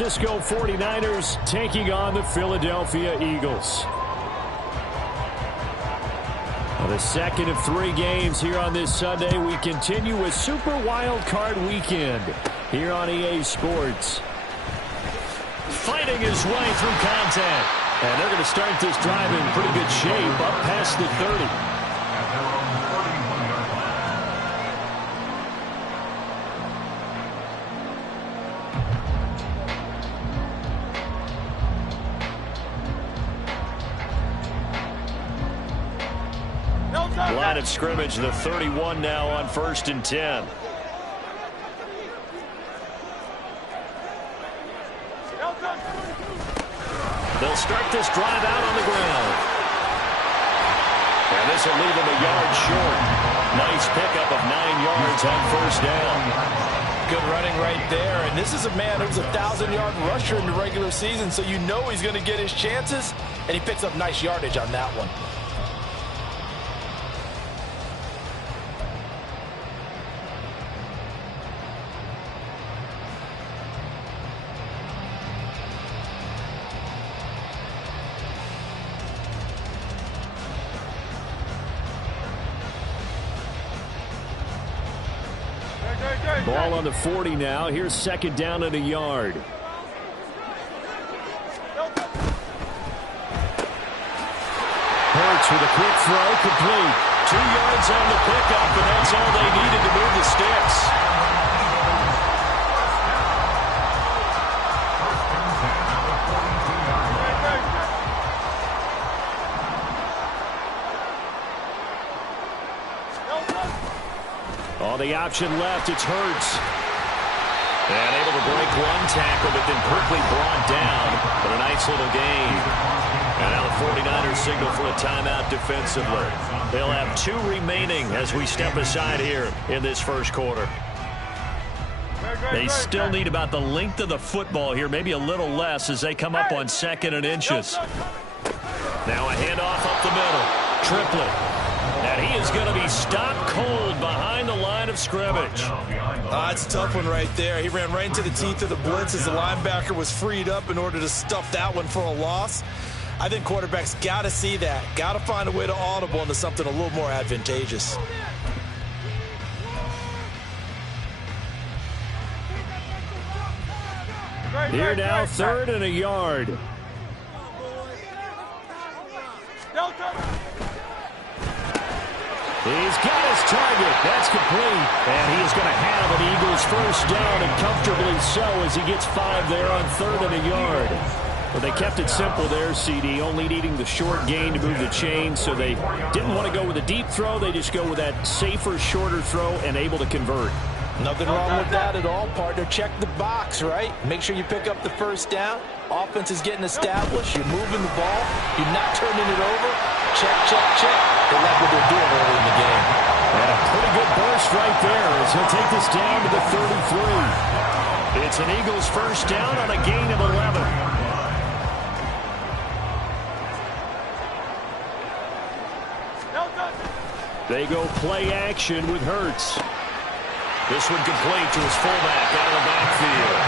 Francisco 49ers taking on the Philadelphia Eagles. The second of 3 games here on this Sunday. We continue with Super Wild Card Weekend here on EA Sports. Fighting his way through contact. And they're going to start this drive in pretty good shape up past the 30. Line of scrimmage, the 31 now on 1st and 10. They'll start this drive out on the ground. And this will leave them a yard short. Nice pickup of 9 yards on 1st down. Good running right there. And this is a man who was a 1,000-yard rusher in the regular season, so you know he's going to get his chances. And he picks up nice yardage on that one. Ball on the 40 now. Here's 2nd down and a yard. Hurts with a quick throw, complete. 2 yards on the pickup, and that's all they needed to move the sticks. All the option left, it's Hurts. And able to break 1 tackle, but then quickly brought down. But a nice little gain. And now the 49ers signal for a timeout defensively. They'll have 2 remaining as we step aside here in this first quarter. They still need about the length of the football here, maybe a little less as they come up on 2nd and inches. Now a handoff up the middle. Triplett. And he is going to be stopped cold behind the line of scrimmage. It's a tough one right there. He ran right into the teeth of the blitz as the linebacker was freed up in order to stuff that one for a loss. I think quarterbacks got to see that. Got to find a way to audible into something a little more advantageous. Here now, 3rd and a yard. He's got his target. That's complete. And he is going to have an Eagles 1st down, and comfortably so as he gets 5 there on 3rd and a yard. Well, they kept it simple there, CD, only needing the short gain to move the chain, so they didn't want to go with a deep throw. They just go with that safer, shorter throw and able to convert. Nothing wrong with that at all, partner. Check the box, right? Make sure you pick up the 1st down. Offense is getting established. You're moving the ball. You're not turning it over. Check, check, check. They like what they're doing early in the game. And a pretty good burst right there as he'll take this down to the 33. It's an Eagles 1st down on a gain of 11. They go play action with Hurts. This one complete to his fullback out of the backfield.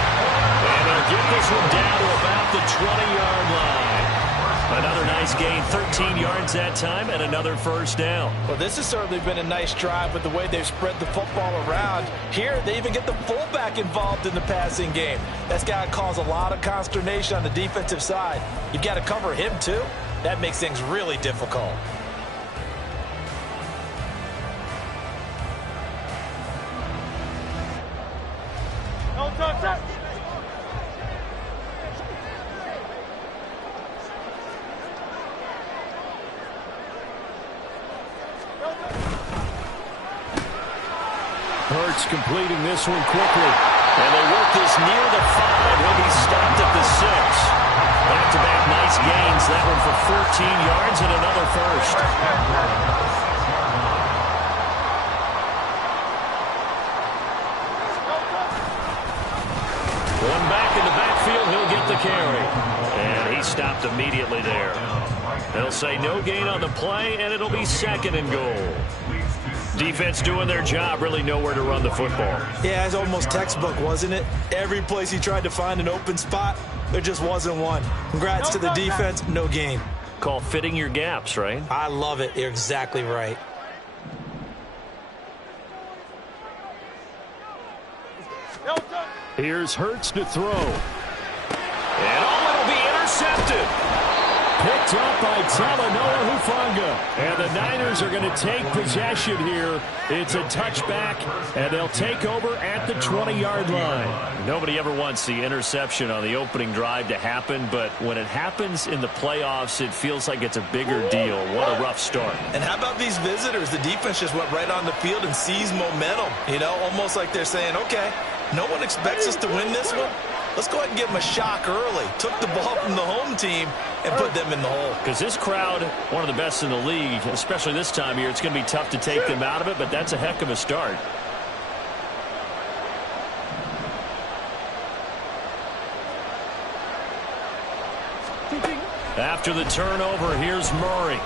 And they'll get this one down to about the 20-yard line. Another nice gain, 13 yards that time, and another 1st down. Well, this has certainly been a nice drive with the way they've spread the football around. Here, they even get the fullback involved in the passing game. That's got to cause a lot of consternation on the defensive side. You've got to cover him, too. That makes things really difficult. Hurts completing this one quickly. And they work this near the 5. He'll be stopped at the 6. Back-to-back nice gains. That one for 14 yards and another 1st. One back in the backfield. He'll get the carry. And he stopped immediately there. They'll say no gain on the play, and it'll be 2nd and goal. Defense doing their job, really nowhere to run the football. Yeah, it's almost textbook, wasn't it? Every place he tried to find an open spot, there just wasn't one. Congrats to the defense, no gain. Call fitting your gaps, right? I love it. You're exactly right. Here's Hurts to throw. And it'll be intercepted. Picked up by Talanoa Hufanga. And the Niners are going to take possession here. It's a touchback, and they'll take over at the 20-yard line. Nobody ever wants the interception on the opening drive to happen, but when it happens in the playoffs, it feels like it's a bigger deal. What a rough start. And how about these visitors? The defense just went right on the field and seized momentum. You know, almost like they're saying, okay, no one expects us to win this one. Let's go ahead and give them a shock early. Took the ball from the home team and put them in the hole. Because this crowd, one of the best in the league, especially this time of year, it's going to be tough to take them out of it, but that's a heck of a start. After the turnover, here's Murray.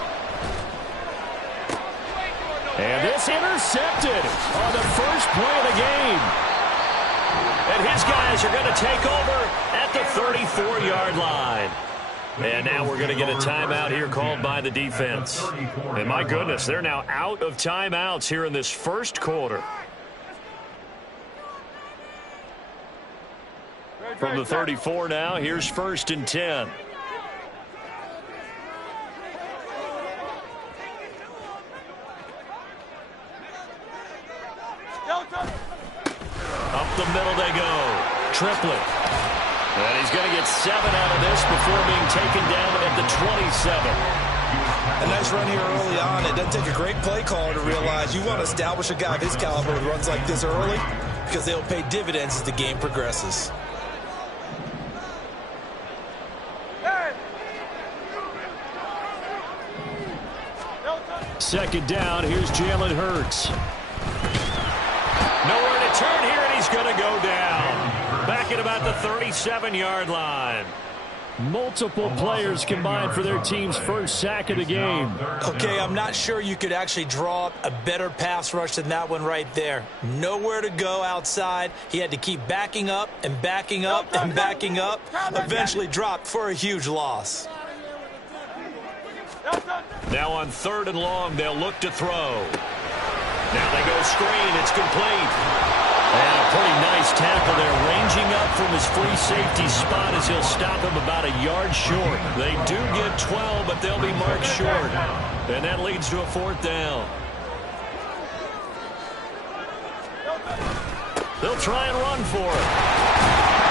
And this intercepted on the first play of the game. And his guys are going to take over at the 34-yard line. And now we're going to get a timeout here called by the defense. And my goodness, they're now out of timeouts here in this first quarter. From the 34 now, here's 1st and 10. Up the middle they go. Triplett. And he's going to get 7 out of this before being taken down at the 27. A nice run here early on. It doesn't take a great play caller to realize you want to establish a guy of his caliber with runs like this early because they'll pay dividends as the game progresses. Second down, here's Jalen Hurts. Nowhere to turn here, and he's going to go down. Back at about the 37-yard line. Multiple players combined for their team's first sack of the game. Okay, I'm not sure you could actually draw up a better pass rush than that one right there. Nowhere to go outside. He had to keep backing up and backing up and backing up. Eventually dropped for a huge loss. Now on 3rd and long, they'll look to throw. Now they go screen. It's complete. And a pretty nice tackle there, ranging up from his free safety spot as he'll stop him about a yard short. They do get 12, but they'll be marked short. And that leads to a 4th down. They'll try and run for it.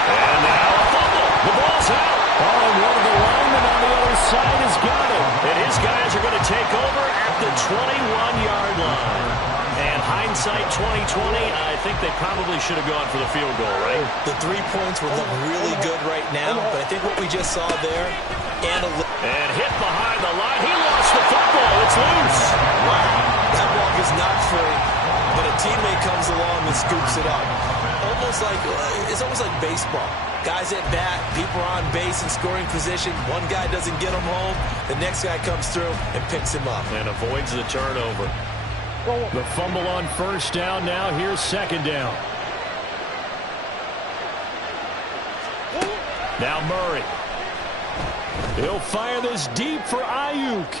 And now a fumble. The ball's out. Oh, and one of the linemen on the other side has got it. And his guys are going to take over at the 21-yard line. And hindsight 2020, I think they probably should have gone for the field goal, right? The 3 points would look really good right now, but I think what we just saw there, and hit behind the line. He lost the football. It's loose. Wow, that ball is not free, but a teammate comes along and scoops it up. It's almost like baseball. Guys at bat, people are on base in scoring position. One guy doesn't get him home. The next guy comes through and picks him up. And avoids the turnover. The fumble on 1st down. Now here's 2nd down. Now Murray. He'll fire this deep for Ayuk.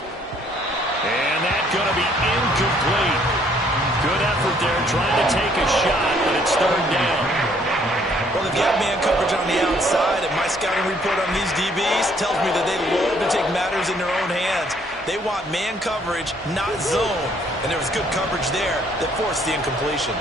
And that's going to be incomplete. Good effort there trying to take a shot, but it's 3rd down. Well, they've got man coverage on the outside, and my scouting report on these DBs tells me that they love to take matters in their own hands. They want man coverage, not zone. And there was good coverage there that forced the incompletion.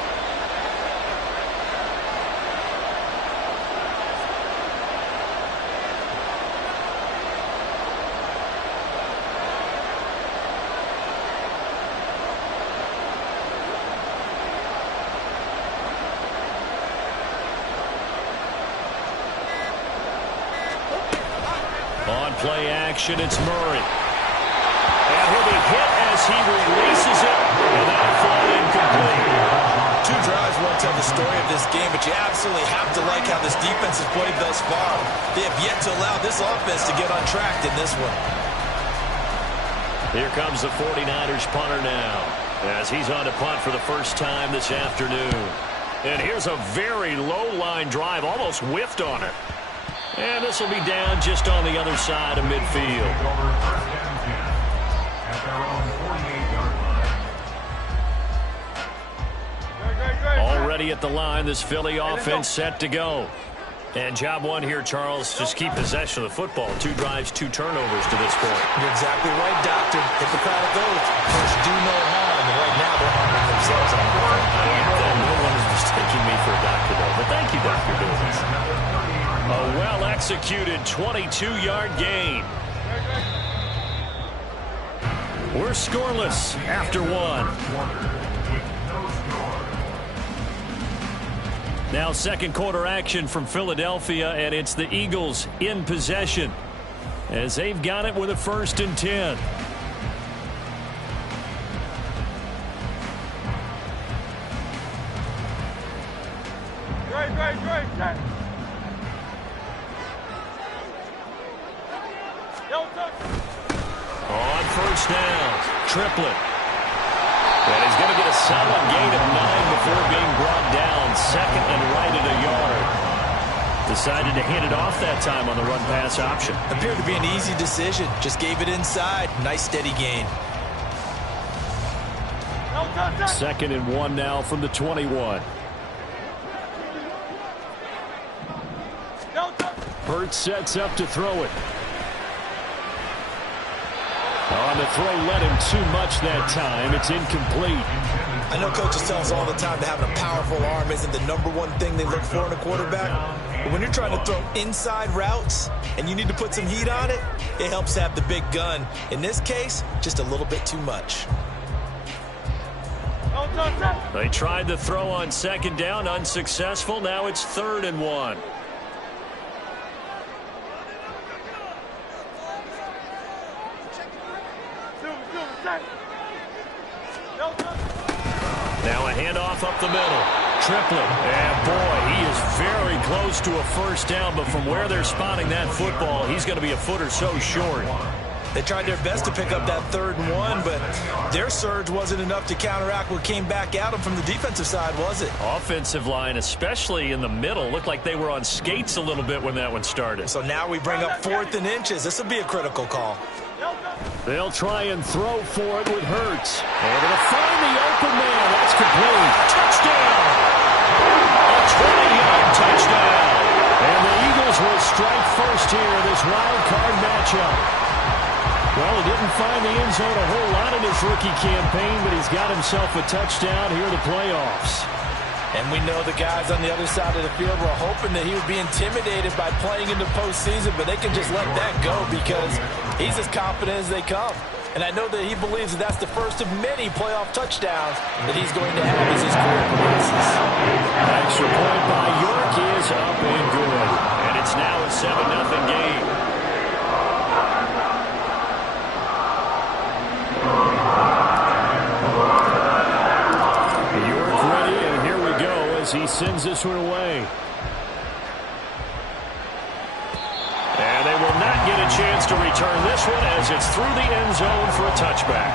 On play action, it's Murray. And he'll be hit as he releases it, and that'll fall incomplete. 2 drives won't tell the story of this game, but you absolutely have to like how this defense has played thus far. They have yet to allow this offense to get untracked in this one. Here comes the 49ers punter now. as he's on to punt for the first time this afternoon. And here's a very low line drive, almost whiffed on it. And this will be down just on the other side of midfield. Already at the line, this Philly offense set to go. And job one here, Charles, just keep possession of the football. 2 drives, 2 turnovers to this point. You're exactly right, Doctor. Hippocratic oath. First, do no harm. And right now, they're harming themselves. No one is mistaking me for a doctor, though. But thank you, Dr. Douglas. A well-executed 22-yard gain. We're scoreless after 1. Now second quarter action from Philadelphia, and it's the Eagles in possession as they've got it with a 1st and 10. On first down, Triplett. And he's going to get a solid gain of 9 before being brought down. 2nd and right at a yard. Decided to hand it off that time on the run-pass option. Appeared to be an easy decision. Just gave it inside. Nice steady gain. 2nd and 1 now from the 21. Hurts sets up to throw it. On the throw, led him too much that time. It's incomplete. I know coaches tell us all the time that having a powerful arm isn't the #1 thing they look for in a quarterback. But when you're trying to throw inside routes and you need to put some heat on it, it helps to have the big gun. In this case, just a little bit too much. They tried the throw on 2nd down, unsuccessful. Now it's 3rd and 1. Now a handoff up the middle. Triplett. And boy, he is very close to a 1st down, but from where they're spotting that football, he's going to be a foot or so short. They tried their best to pick up that 3rd and 1, but their surge wasn't enough to counteract what came back at them from the defensive side, was it? Offensive line, especially in the middle, looked like they were on skates a little bit when that one started. So now we bring up 4th and inches. This will be a critical call. They'll try and throw for it with Hurts. Able to find the open man. That's complete. Touchdown! A 20-yard touchdown. And the Eagles will strike first here in this wild card matchup. Well, he didn't find the end zone a whole lot in his rookie campaign, but he's got himself a touchdown here in the playoffs. And we know the guys on the other side of the field were hoping that he would be intimidated by playing in the postseason, but they can just let that go because he's as confident as they come. And I know that he believes that that's the first of many playoff touchdowns that he's going to have as his career progresses. Extra point by York is up and good. And it's now a 7-0 game. He sends this one away. And they will not get a chance to return this one as it's through the end zone for a touchback.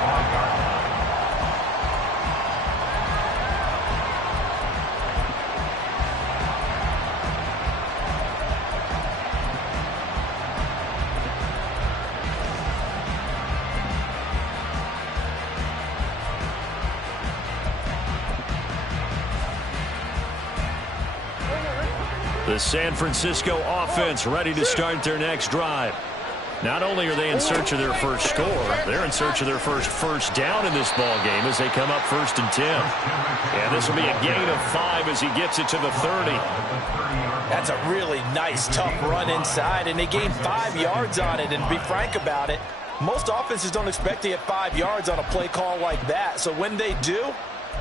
The San Francisco offense ready to start their next drive. Not only are they in search of their first score, they're in search of their first down in this ball game as they come up 1st and 10. And this will be a gain of 5 as he gets it to the 30. That's a really nice, tough run inside, and they gained 5 yards on it. And to be frank about it, most offenses don't expect to get 5 yards on a play call like that. So when they do,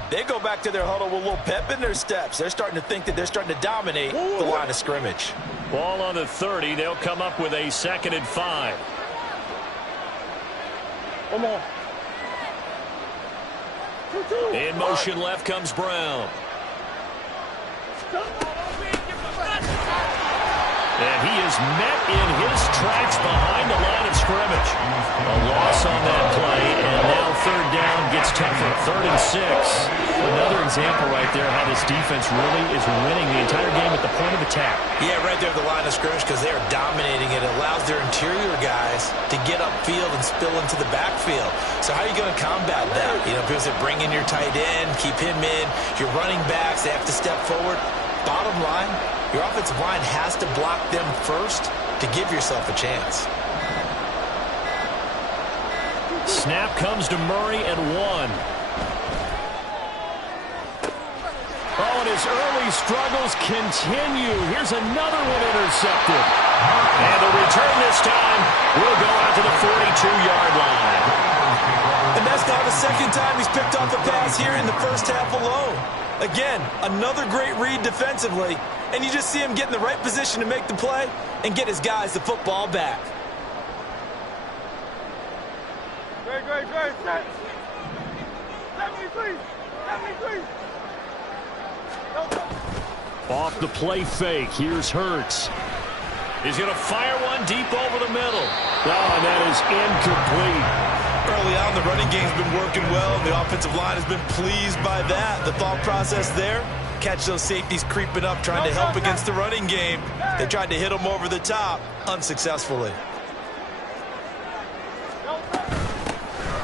they go back to their huddle with a little pep in their steps. They're starting to think that they're starting to dominate the line of scrimmage. Ball on the 30. They'll come up with a 2nd and 5. Come on. In motion left comes Brown. And he is met in his tracks behind the line of scrimmage. A loss on that play, and now third down gets tougher. 3rd and 6. Another example right there how this defense really is winning the entire game at the point of attack. Yeah, right there at the line of scrimmage because they are dominating it. It allows their interior guys to get upfield and spill into the backfield. So how are you going to combat that? You know, people say bring in your tight end, keep him in. Your running backs, they have to step forward. Bottom line, your offensive line has to block them first to give yourself a chance. Snap comes to Murray at 1. Oh, and his early struggles continue. Here's another one intercepted. And the return this time will go out to the 42-yard line. And that's now the second time he's picked off a pass here in the first half alone. Again, another great read defensively, and you just see him get in the right position to make the play and get his guys the football back. Great. Set me, please. Off the play fake, here's Hurts. He's going to fire one deep over the middle. Oh, and that is incomplete. Early on, the running game's been working well, and the offensive line has been pleased by that. The thought process there, catch those safeties creeping up, trying to help against the running game. They tried to hit them over the top, unsuccessfully.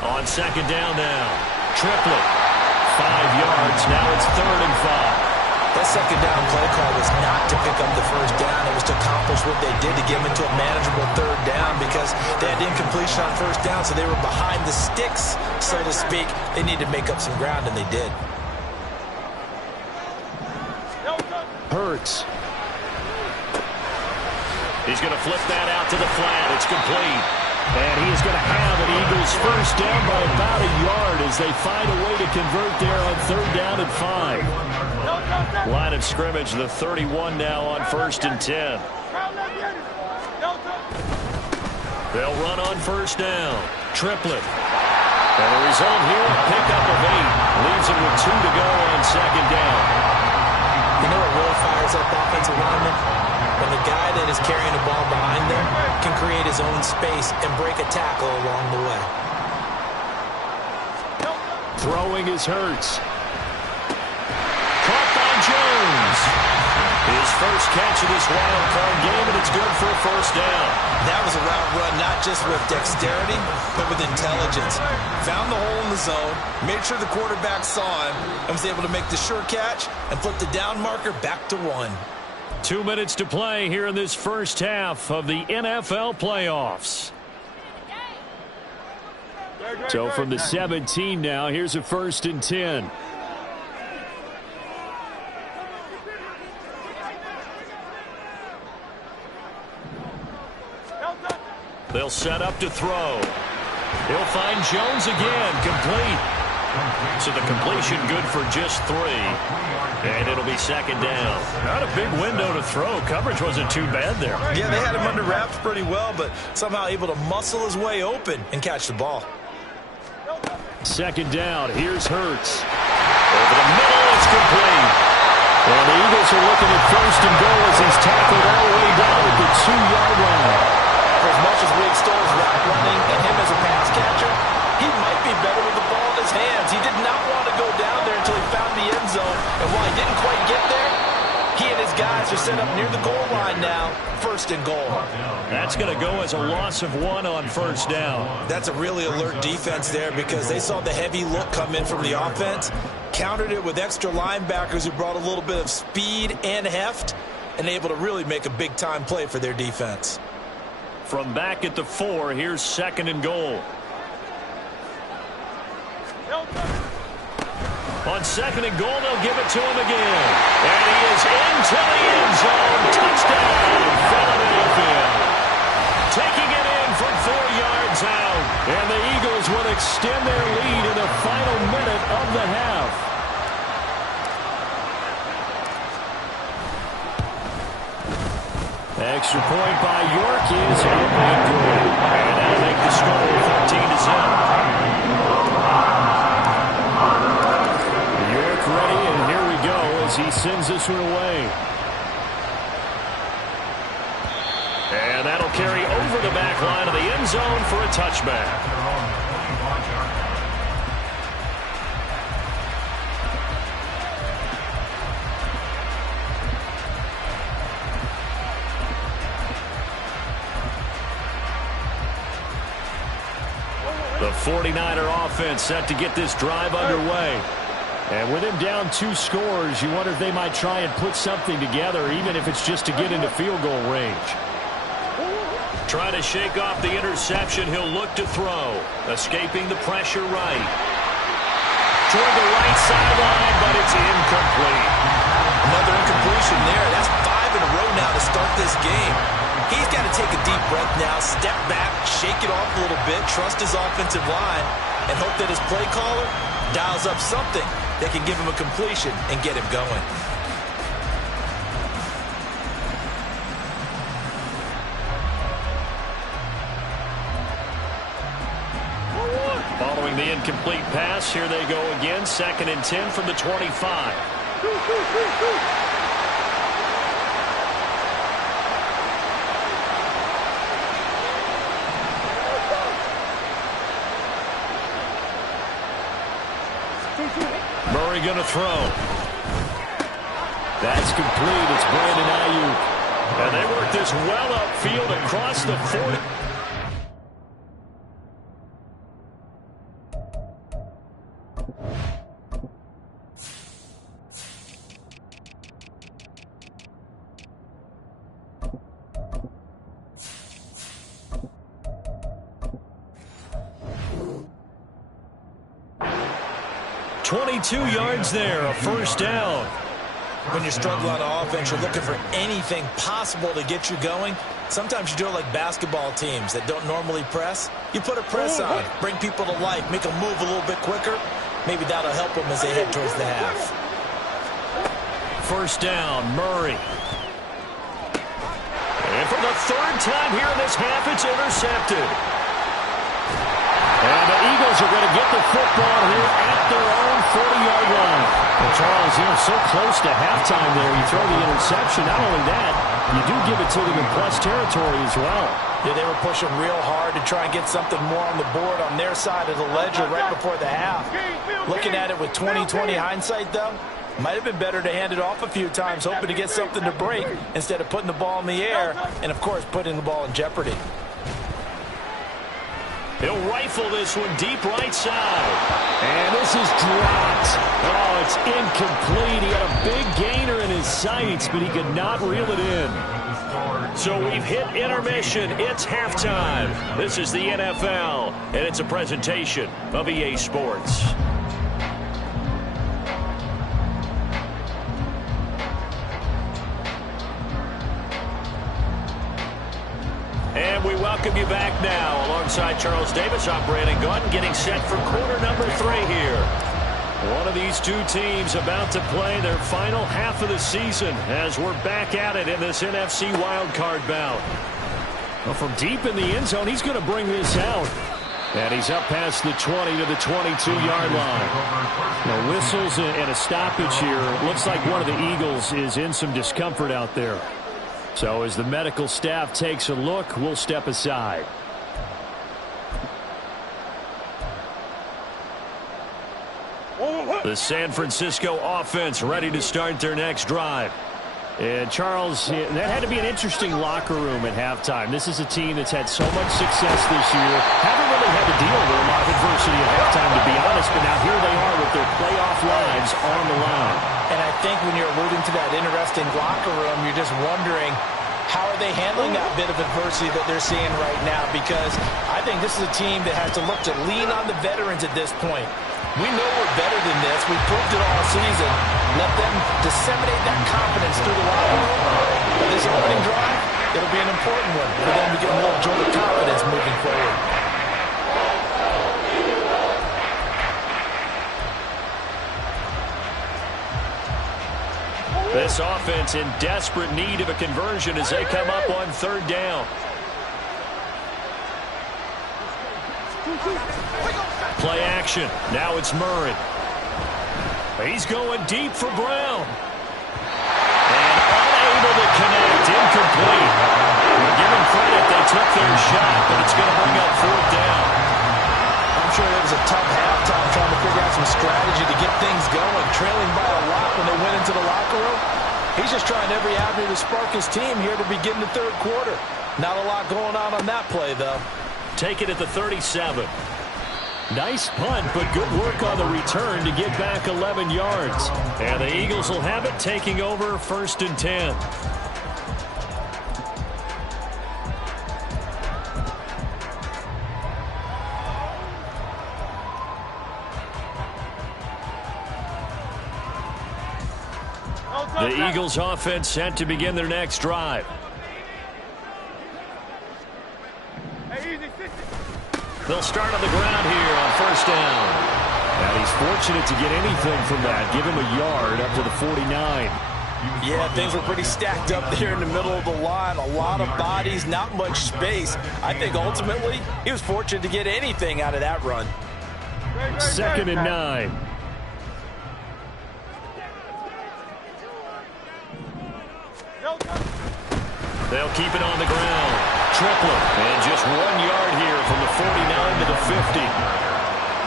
On second down now, Triplett, 5 yards, now it's 3rd and 5. That second down play call was not to pick up the first down. It was to accomplish what they did to get them into a manageable 3rd down because they had incompletion on first down, so they were behind the sticks, so to speak. They needed to make up some ground, and they did. Hurts. He's going to flip that out to the flat. It's complete. And he is going to have an Eagles first down by about a yard as they find a way to convert there on 3rd down and 5. Line of scrimmage, the 31 now on 1st and 10. They'll run on first down. Triplett. And the result here, a pickup of 8. Leaves it with 2 to go on second down. You know what really fires up offensive linemen? When the guy that is carrying the ball behind them can create his own space and break a tackle along the way. Throwing is Hurts. Caught by Jones. His first catch of this wild card game, and it's good for a first down. That was a route run not just with dexterity, but with intelligence. Found the hole in the zone, made sure the quarterback saw him, and was able to make the sure catch and flip the down marker back to 1. 2 minutes to play here in this first half of the NFL playoffs. So from the 17 now, here's a 1st and 10. They'll set up to throw. He'll find Jones again, complete. So the completion good for just 3. And it'll be second down. Not a big window to throw. Coverage wasn't too bad there. Yeah, they had him under wraps pretty well, but somehow able to muscle his way open and catch the ball. Second down. Here's Hurts. Over the middle, it's complete. And the Eagles are looking at 1st and goal as he's tackled all the way down at the 2-yard line. For as much as we extol his route running and him as a pass catcher, he might be better with the ball in his hands. He did not want to go down there until he found the end zone. And while he didn't quite get there, he and his guys are set up near the goal line now. 1st and goal. That's going to go as a loss of 1 on first down. That's a really alert defense there because they saw the heavy look come in from the offense, countered it with extra linebackers who brought a little bit of speed and heft, and able to really make a big-time play for their defense. From back at the 4, here's 2nd and goal. On 2nd and goal, they'll give it to him again. And he is into the end zone. Touchdown, Philadelphia. Taking it in from 4 yards out. And the Eagles will extend their lead in the final minute of the half. Extra point by York is up and good. And that'll make the score 13-7. Ready, and here we go as he sends this one away. And that'll carry over the back line of the end zone for a touchback. The 49er offense set to get this drive underway. And with him down 2 scores, you wonder if they might try and put something together, even if it's just to get into field goal range. Trying to shake off the interception, he'll look to throw. Escaping the pressure right. Toward the right sideline, but it's incomplete. Another incompletion there. That's 5 in a row now to start this game. He's got to take a deep breath now, step back, shake it off a little bit, trust his offensive line, and hope that his play caller dials up something that can give him a completion and get him going. Following the incomplete pass, here they go again. 2nd and 10 from the 25. Murray going to throw. That's complete. It's Brandon Ayuk. And they work this well upfield across the 40. Yards there, a first down. When you struggle on offense, you're looking for anything possible to get you going. Sometimes you do it like basketball teams that don't normally press. You put a press on, bring people to life, make them move a little bit quicker. Maybe that'll help them as they head towards the half. First down, Murray. And for the 3rd time here in this half, it's intercepted. And the Eagles are going to get the football here at their own 40-yard line. Well, Charles, so close to halftime there. You throw the interception. Not only that, you do give it to them in plus territory as well. Yeah, they were pushing real hard to try and get something more on the board on their side of the ledger right before the half. Looking at it with 20/20 hindsight, though, might have been better to hand it off a few times, hoping to get something to break instead of putting the ball in the air and, of course, putting the ball in jeopardy. He'll rifle this one deep right side. And this is dropped. Oh, it's incomplete. He had a big gainer in his sights, but he could not reel it in. So we've hit intermission. It's halftime. This is the NFL, and it's a presentation of EA Sports. And we welcome you back now. Alongside Charles Davis, I'm Brandon Gaudin, getting set for quarter number 3 here. One of these two teams about to play their final half of the season as we're back at it in this NFC wildcard bout. Well, from deep in the end zone, he's going to bring this out. And he's up past the 20 to the 22-yard line. Now, whistles and a stoppage here. Looks like one of the Eagles is in some discomfort out there. So as the medical staff takes a look, we'll step aside. The San Francisco offense ready to start their next drive. And Charles, that had to be an interesting locker room at halftime. This is a team that's had so much success this year. Haven't really had to deal with a lot of adversity at halftime, to be honest. But now here they are with their playoff lives on the line. And I think when you're alluding to that interesting locker room, you're just wondering, how are they handling that bit of adversity that they're seeing right now? Because I think this is a team that has to look to lean on the veterans at this point. We know we're better than this. We've proved it all season. Let them disseminate that confidence through the locker room. For this opening drive, it'll be an important one for them to get a little jolt of confidence moving forward. This offense in desperate need of a conversion as they come up on 3rd down. Play action. Now it's Murray. He's going deep for Brown. And unable to connect. Incomplete. Given credit. They took their shot, but it's going to bring up fourth down. I'm sure it was a tough halftime trying to figure out some strategy to get things going, trailing by a lot when they went into the locker room. He's just trying every avenue to spark his team here to begin the third quarter. Not a lot going on that play, though. Take it at the 37. Nice punt, but good work on the return to get back 11 yards. And the Eagles will have it, taking over 1st and 10. The Eagles offense set to begin their next drive. They'll start on the ground here on 1st down. And he's fortunate to get anything from that. Give him a yard up to the 49. Yeah, things were pretty stacked up there in the middle of the line. A lot of bodies, not much space. I think ultimately he was fortunate to get anything out of that run. 2nd and 9. They'll keep it on the ground. Triplett. And just 1 yard here from the 49 to the 50.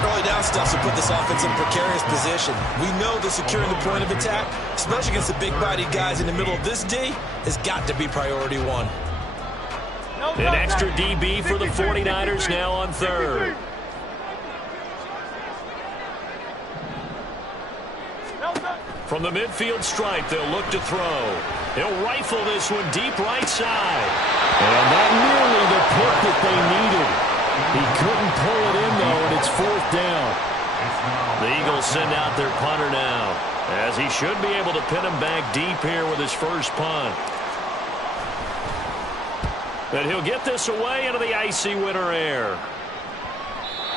Early down stuff to put this offense in a precarious position. We know that securing the point of attack, especially against the big-bodied guys in the middle of this D, has got to be priority one. An extra DB for the 49ers now on 3rd. From the midfield stripe, they'll look to throw. He'll rifle this one deep right side. And that nearly the pick that they needed. He couldn't pull it in, though, and it's 4th down. The Eagles send out their punter now, as he should be able to pin him back deep here with his first punt. But he'll get this away into the icy winter air.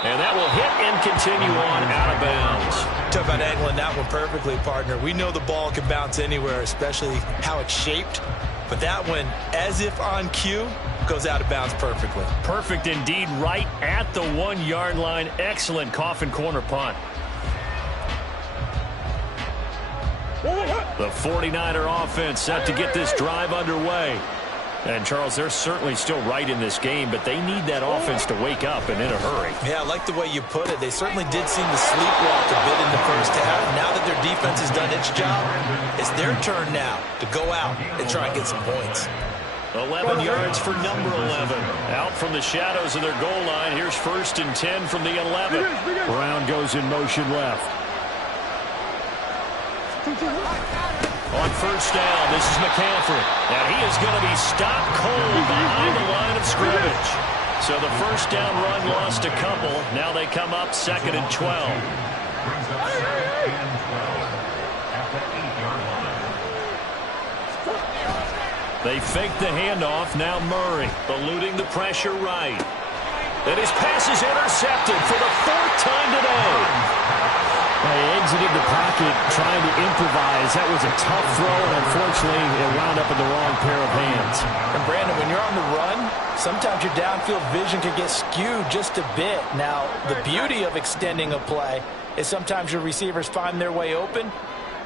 And that will hit and continue on out of bounds. Talk about angling that one perfectly, partner. We know the ball can bounce anywhere, especially how it's shaped. But that one, as if on cue, goes out of bounds perfectly. Perfect indeed, right at the 1 yard line. Excellent coffin corner punt. The 49er offense set to get this drive underway. And, Charles, they're certainly still right in this game, but they need that offense to wake up and in a hurry. Yeah, I like the way you put it. They certainly did seem to sleepwalk a bit in the first half. Now that their defense has done its job, it's their turn now to go out and try and get some points. 11 yards for number 11. Out from the shadows of their goal line. Here's 1st and 10 from the 11. Brown goes in motion left. On 1st down, this is McCaffrey. And he is going to be stopped cold behind the line of scrimmage. So the 1st down run lost a couple. Now they come up 2nd and 12. They fake the handoff. Now Murray eluding the pressure right. And his pass is intercepted for the 4th time today. They exited the pocket trying to improvise. That was a tough throw, and unfortunately, it wound up in the wrong pair of hands. And, Brandon, when you're on the run, sometimes your downfield vision can get skewed just a bit. Now, the beauty of extending a play is sometimes your receivers find their way open,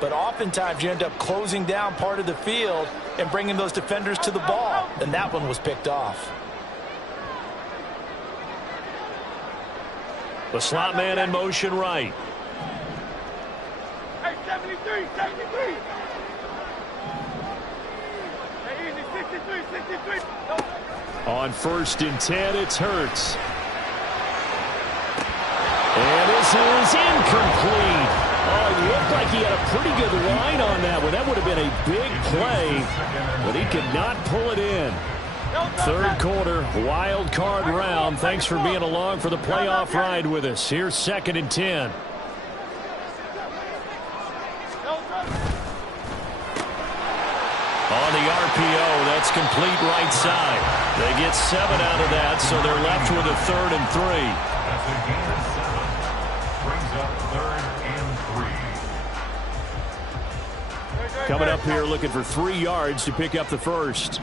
but oftentimes you end up closing down part of the field and bringing those defenders to the ball. And that one was picked off. The slot man in motion right. 73, 63. Easy, 63, 63. On 1st and 10, it's Hurts. And this is incomplete. Oh, it looked like he had a pretty good line on that one. That would have been a big play, but he could not pull it in. 3rd quarter, wild card round. Thanks for being along for the playoff ride with us. Here's 2nd and 10. On the RPO, that's complete right side. They get 7 out of that, so they're left with a 3rd and 3. That's a gain of 7. Brings up 3rd and 3. Coming up here looking for 3 yards to pick up the first.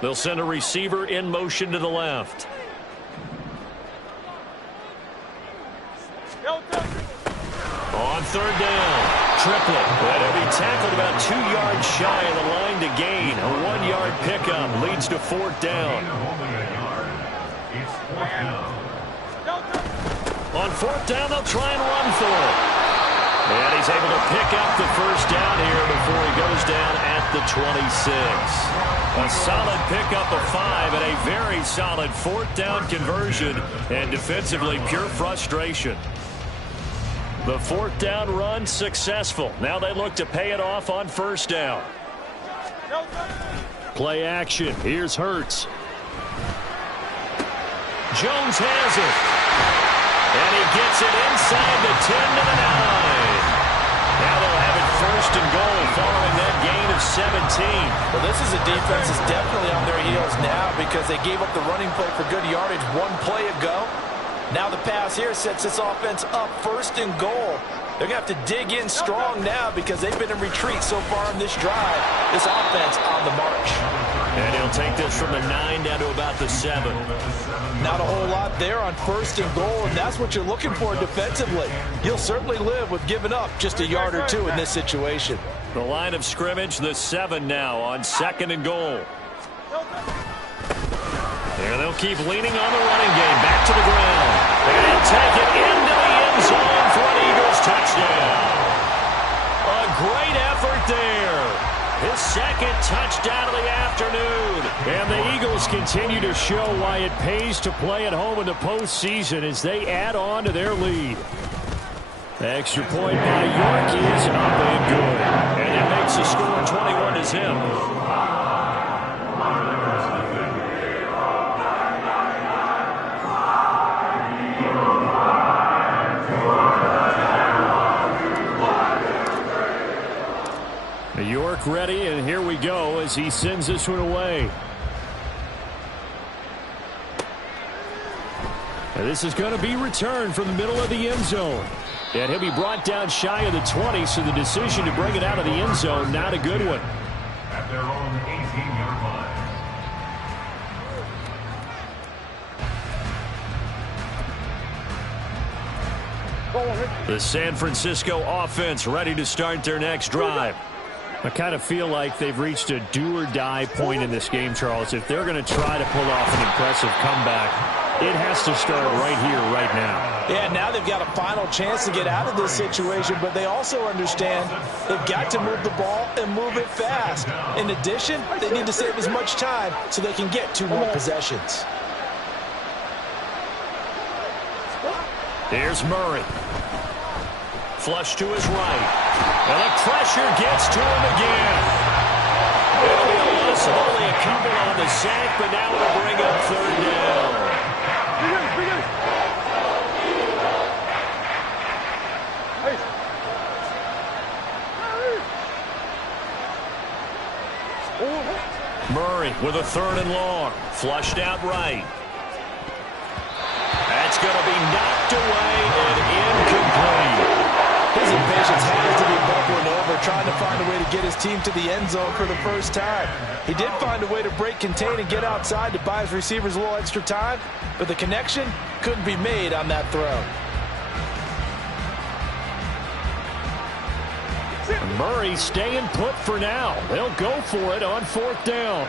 They'll send a receiver in motion to the left. On 3rd down, triplet. But he'll be tackled about 2 yards shy of the line to gain. A 1-yard pickup leads to 4th down. It's 4th down. On 4th down, they'll try and run for it. And he's able to pick up the first down here before he goes down at the 26. A solid pickup of 5 and a very solid 4th down conversion. And defensively, pure frustration. The 4th down run successful. Now they look to pay it off on 1st down. Play action. Here's Hurts. Jones has it. And he gets it inside the 10 to the 9. Now they'll have it 1st and goal following that gain of 17. Well, this is a defense that's definitely on their heels now because they gave up the running play for good yardage 1 play ago. Now the pass here sets this offense up 1st and goal. They're going to have to dig in strong now because they've been in retreat so far in this drive. This offense on the march. And he'll take this from the 9 down to about the 7. Not a whole lot there on 1st and goal, and that's what you're looking for defensively. You'll certainly live with giving up just a yard or 2 in this situation. The line of scrimmage, the 7 now on 2nd and goal. And they'll keep leaning on the running game. Back to the ground. And he'll take it into the end zone for an Eagles touchdown. A great effort there. His 2nd touchdown of the afternoon. And the Eagles continue to show why it pays to play at home in the postseason as they add on to their lead. Extra point by York is up and good. And it makes the score 21-0. York ready, and here we go as he sends this one away. And this is going to be returned from the middle of the end zone. And he'll be brought down shy of the 20, so the decision to bring it out of the end zone, not a good one. At their own 18-yard line. The San Francisco offense ready to start their next drive. I kind of feel like they've reached a do-or-die point in this game, Charles. If they're going to try to pull off an impressive comeback, it has to start right here, right now. Yeah, now they've got a final chance to get out of this situation, but they also understand they've got to move the ball and move it fast. In addition, they need to save as much time so they can get 2 more possessions. Here's Murray. Flush to his right. And the pressure gets to him again. It'll be a loss of only a couple on the sack, but now it'll bring up 3rd down. Murray with a 3rd and long. Flushed out right. That's going to be knocked away and incomplete. His impatience has to be bubbling over, trying to find a way to get his team to the end zone for the first time. He did find a way to break contain and get outside to buy his receivers a little extra time, but the connection couldn't be made on that throw. Murray staying put for now. They'll go for it on 4th down.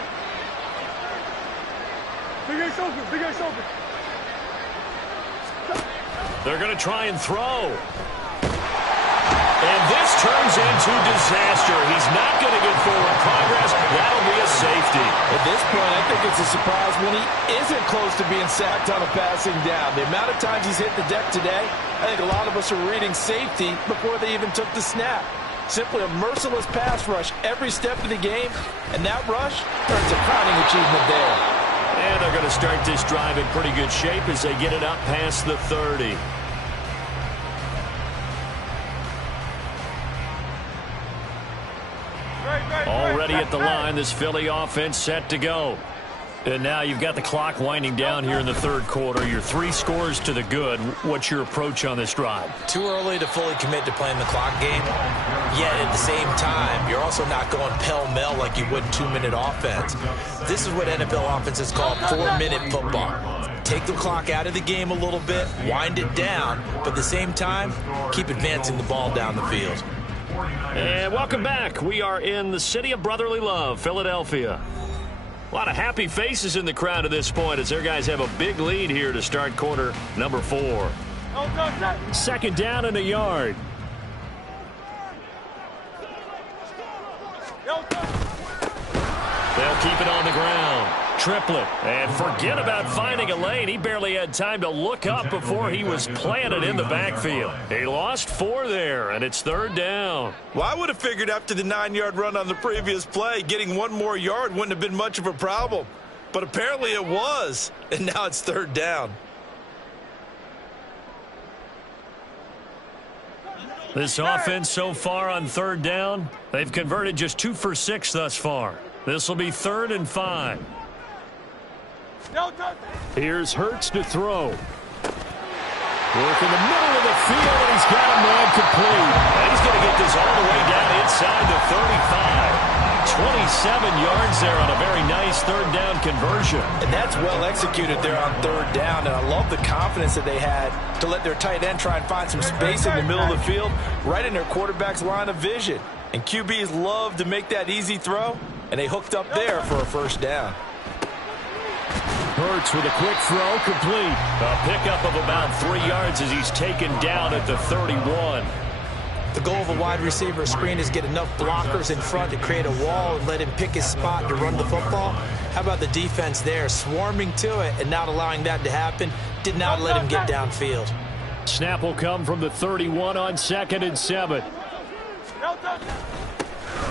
Big Ace open, Big Ace open. They're going to try and throw. And this turns into disaster. He's not going to get forward progress. That'll be a safety. At this point, I think it's a surprise when he isn't close to being sacked on a passing down. The amount of times he's hit the deck today, I think a lot of us are reading safety before they even took the snap. Simply a merciless pass rush every step of the game, and that rush earns a crowning achievement there. And they're going to start this drive in pretty good shape as they get it up past the 30. Already at the line, this Philly offense set to go. And now you've got the clock winding down here in the 3rd quarter. Your 3 scores to the good. What's your approach on this drive? Too early to fully commit to playing the clock game. Yet at the same time, you're also not going pell-mell like you would 2-minute offense. This is what NFL offenses call 4-minute football. Take the clock out of the game a little bit, wind it down, but at the same time, keep advancing the ball down the field. And welcome back. We are in the city of brotherly love, Philadelphia. A lot of happy faces in the crowd at this point as their guys have a big lead here to start quarter number 4. Second down and a yard. They'll keep it on the ground. Triplett. And forget about finding a lane. He barely had time to look up before he was planted in the backfield. He lost 4 there, and it's third down. Well, I would have figured after the 9-yard run on the previous play, getting 1 more yard wouldn't have been much of a problem. But apparently it was, and now it's third down. This offense so far on third down, they've converted just 2 for 6 thus far. This will be 3rd and 5. Here's Hurts to throw. Work in the middle of the field, and he's got a man complete. And he's going to get this all the way down inside the 35. 27 yards there on a very nice third down conversion. And that's well executed there on third down. And I love the confidence that they had to let their tight end try and find some space in the middle of the field, right in their quarterback's line of vision. And QBs love to make that easy throw, and they hooked up there for a first down. Hurts with a quick throw, complete. A pickup of about 3 yards as he's taken down at the 31. The goal of a wide receiver screen is get enough blockers in front to create a wall and let him pick his spot to run the football. How about the defense there, swarming to it and not allowing that to happen? Did not let him get downfield. Snap will come from the 31 on 2nd and 7.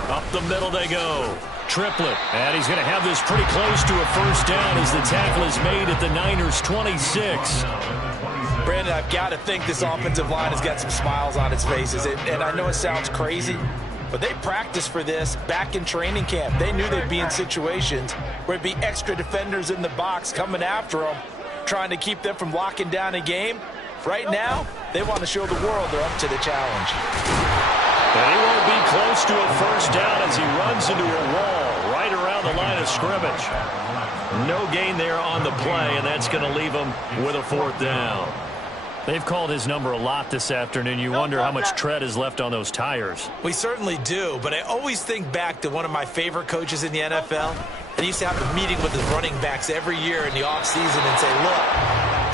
Up the middle they go. Triplett, and he's going to have this pretty close to a first down as the tackle is made at the Niners' 26. Brandon, I've got to think this offensive line has got some smiles on its faces. And I know it sounds crazy, but they practiced for this back in training camp. They knew they'd be in situations where it'd be extra defenders in the box coming after them, trying to keep them from locking down a game. Right now, they want to show the world they're up to the challenge. And he won't be close to a first down as he runs into a wall right around the line of scrimmage. No gain there on the play, and that's going to leave him with a 4th down. They've called his number a lot this afternoon. You wonder how much tread is left on those tires. We certainly do, but I always think back to one of my favorite coaches in the NFL. And he used to have a meeting with his running backs every year in the offseason and say, look,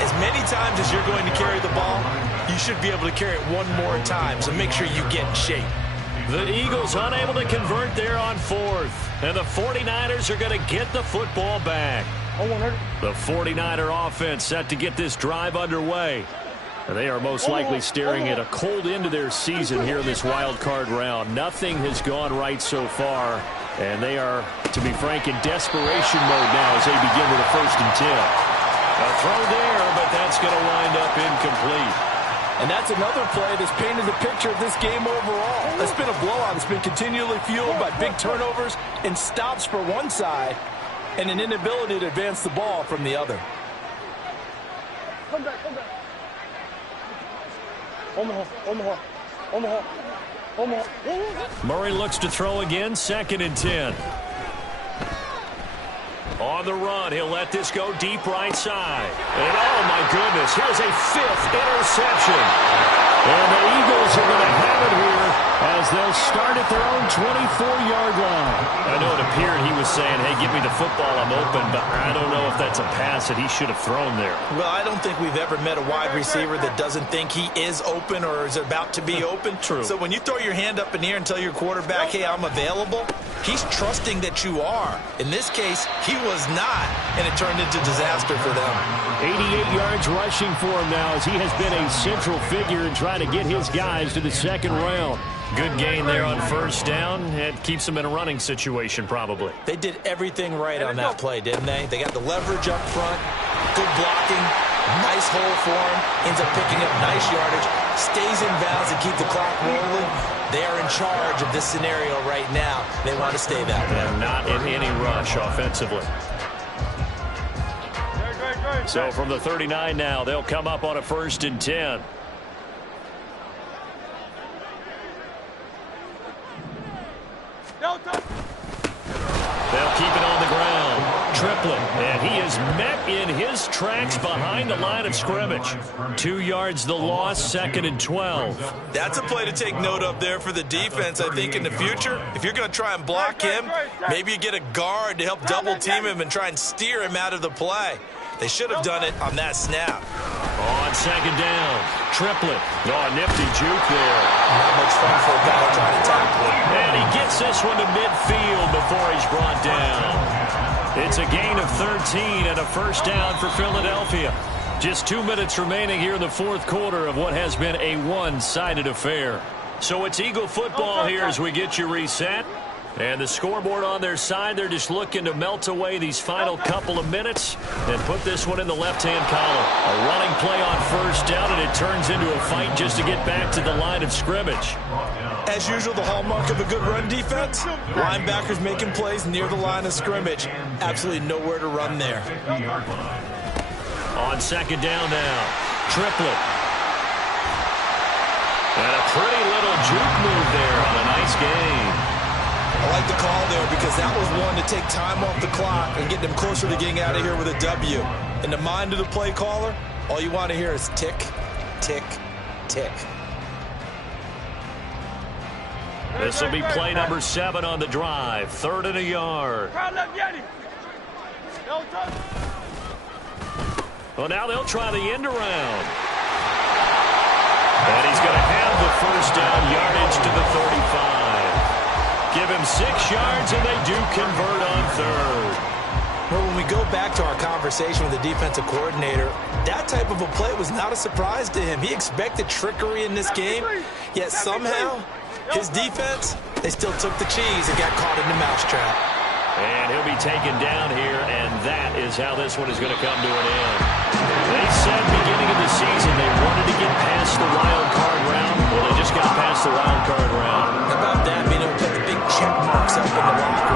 as many times as you're going to carry the ball, you should be able to carry it 1 more time, so make sure you get in shape. The Eagles unable to convert there on 4th. And the 49ers are going to get the football back. The 49er offense set to get this drive underway. And they are most likely staring at a cold end to their season here in this wild card round. Nothing has gone right so far. And they are, to be frank, in desperation mode now as they begin with a 1st and 10. A throw there, but that's going to wind up incomplete. And that's another play that's painted the picture of this game overall. It's been a blowout. It's been continually fueled by big turnovers and stops for one side and an inability to advance the ball from the other. Come back. Omaha. Murray looks to throw again, 2nd and 10. On the run, he'll let this go deep right side. And oh my goodness, here's a 5th interception. And the Eagles are going to have it here as they'll start at their own 24-yard line. I know it appeared he was saying, hey, give me the football, I'm open, but I don't know if that's a pass that he should have thrown there. Well, I don't think we've ever met a wide receiver that doesn't think he is open or is about to be open. True. So when you throw your hand up in the air and tell your quarterback, hey, I'm available, he's trusting that you are. In this case, he was not, and it turned into disaster for them. 88 yards rushing for him now as he has been a central figure in trying to get his guys to the 2nd round. Good gain there on 1st down. It keeps them in a running situation probably. They did everything right on that play, didn't they? They got the leverage up front, good blocking, nice hole for him, ends up picking up nice yardage, stays in bounds and keep the clock rolling. They are in charge of this scenario right now. They want to stay that way. And not in any rush offensively. So from the 39 now, they'll come up on a 1st and 10. They'll keep it on the ground. Triplett, and he is met in his tracks behind the line of scrimmage. 2 yards the loss, 2nd and 12. That's a play to take note of there for the defense, I think, in the future. If you're going to try and block him, maybe you get a guard to help double team him and try and steer him out of the play. They should have done it on that snap. On 2nd down, Triplett. Oh, nifty juke there. Not much fun for a guy trying to tackle him. And he gets this one to midfield before he's brought down. It's a gain of 13 and a first down for Philadelphia. Just 2 minutes remaining here in the fourth quarter of what has been a one-sided affair. So it's Eagle football here as we get you reset. And the scoreboard on their side, they're just looking to melt away these final couple of minutes and put this one in the left-hand column. A running play on first down, and it turns into a fight just to get back to the line of scrimmage. As usual, the hallmark of a good run defense, linebackers making plays near the line of scrimmage. Absolutely nowhere to run there. On 2nd down now, Triplett. And a pretty little juke move there on a nice game. I like the call there because that was one to take time off the clock and get them closer to getting out of here with a W. In the mind of the play caller, all you want to hear is tick, tick, tick. This will be play number 7 on the drive. 3rd and a yard. Well, now they'll try the end around. And he's going to have the first down, yardage to the 35. Give him 6 yards, and they do convert on 3rd. Well, when we go back to our conversation with the defensive coordinator, that type of a play was not a surprise to him. He expected trickery in this game, yet somehow his defense, they still took the cheese and got caught in the mousetrap. And he'll be taken down here, and that is how this one is going to come to an end. They said beginning of the season they wanted to get past the wild card round. Well, they just got past the wild card round. How about that, being able to put the big check marks up in the locker